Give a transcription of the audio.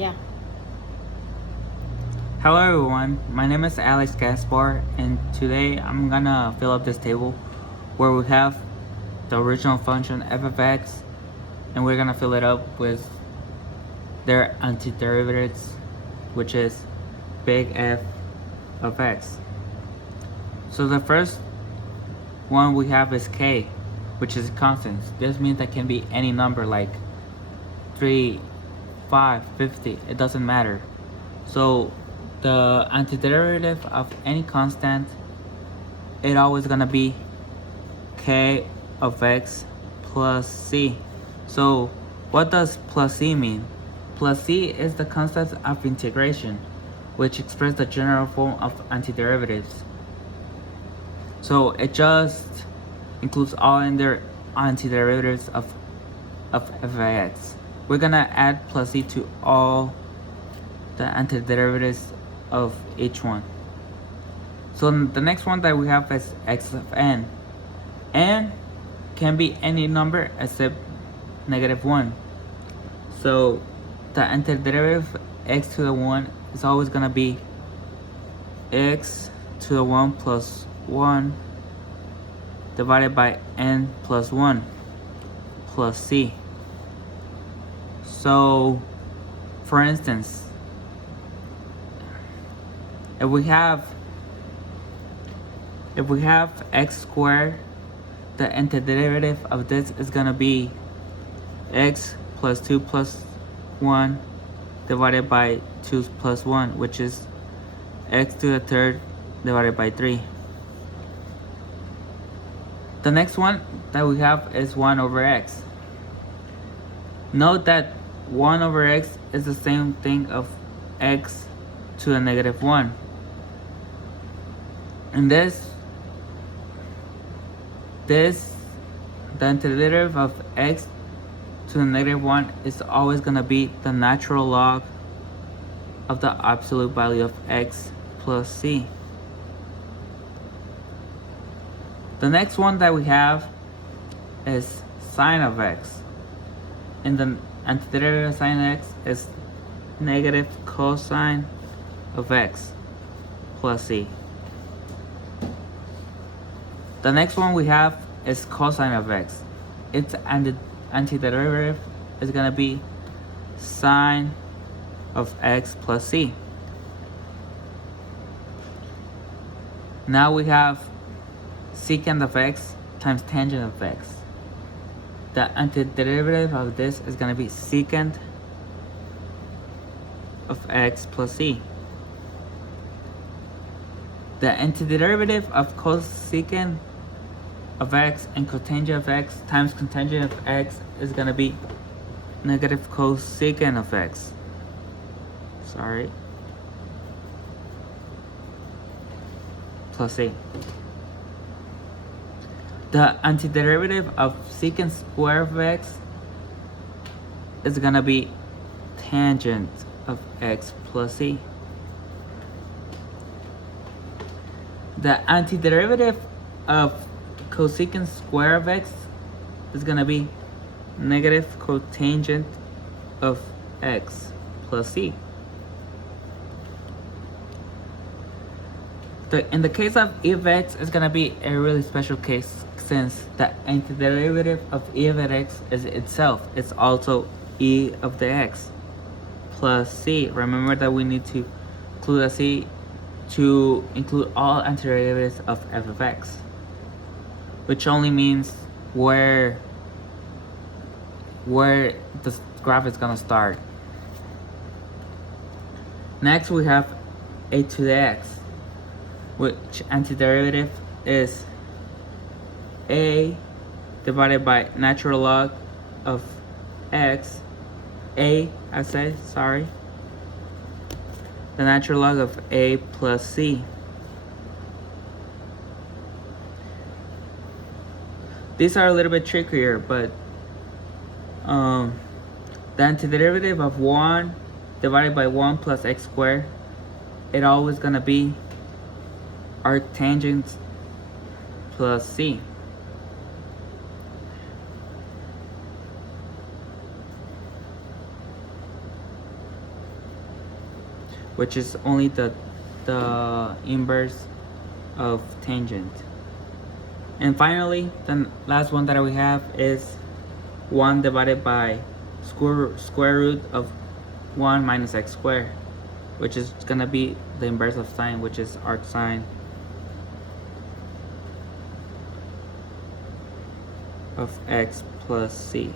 Yeah. Hello everyone, my name is Alex Gaspar, and today I'm gonna fill up this table where we have the original function f of x, and we're gonna fill it up with their antiderivatives, which is big F of x. So the first one we have is k, which is a constant. This means that can be any number like 3, 5, 50, it doesn't matter. So the antiderivative of any constant, it always gonna be k of x plus c. So what does plus c mean? Plus c is the constant of integration, which expresses the general form of antiderivatives. So it just includes all in their antiderivatives of f of x. We're gonna add plus c to all the antiderivatives of each one. So the next one that we have is x of n. N can be any number except -1. So the antiderivative x to the 1 is always gonna be x to the 1 plus 1 divided by n plus 1 plus c. So for instance, if we have x squared, the antiderivative of this is gonna be x plus 2 plus 1 divided by 2 plus 1, which is x to the third divided by 3. The next one that we have is 1 over x. Note that 1 over x is the same thing of x to the -1. And the antiderivative of x to the -1 is always gonna be the natural log of the absolute value of x plus c. The next one that we have is sine of x. And the antiderivative of sine x is negative cosine of x plus c. The next one we have is cosine of x. Its antiderivative is gonna be sine of x plus c. Now we have secant of x times tangent of x. The antiderivative of this is gonna be secant of x plus c. The antiderivative of cosecant of x and cotangent of x times cotangent of x is gonna be negative cosecant of x. Plus c. The antiderivative of secant square of x is gonna be tangent of x plus c. The antiderivative of cosecant square of x is gonna be negative cotangent of x plus c. In the case of e of x, is gonna be a really special case since the antiderivative of e of x is itself. It's also e of the x plus c. Remember that we need to include a c to include all antiderivatives of f of x, which only means where the graph is gonna start. Next we have a to the x, which antiderivative is a divided by natural log of x, the natural log of a plus c. These are a little bit trickier, but the antiderivative of 1 divided by 1 plus x squared, it always gonna be arctangent plus c. which is only the inverse of tangent. And finally, the last one that we have is 1 divided by square root of 1 minus x squared, which is gonna be the inverse of sine, which is arcsine of x plus c.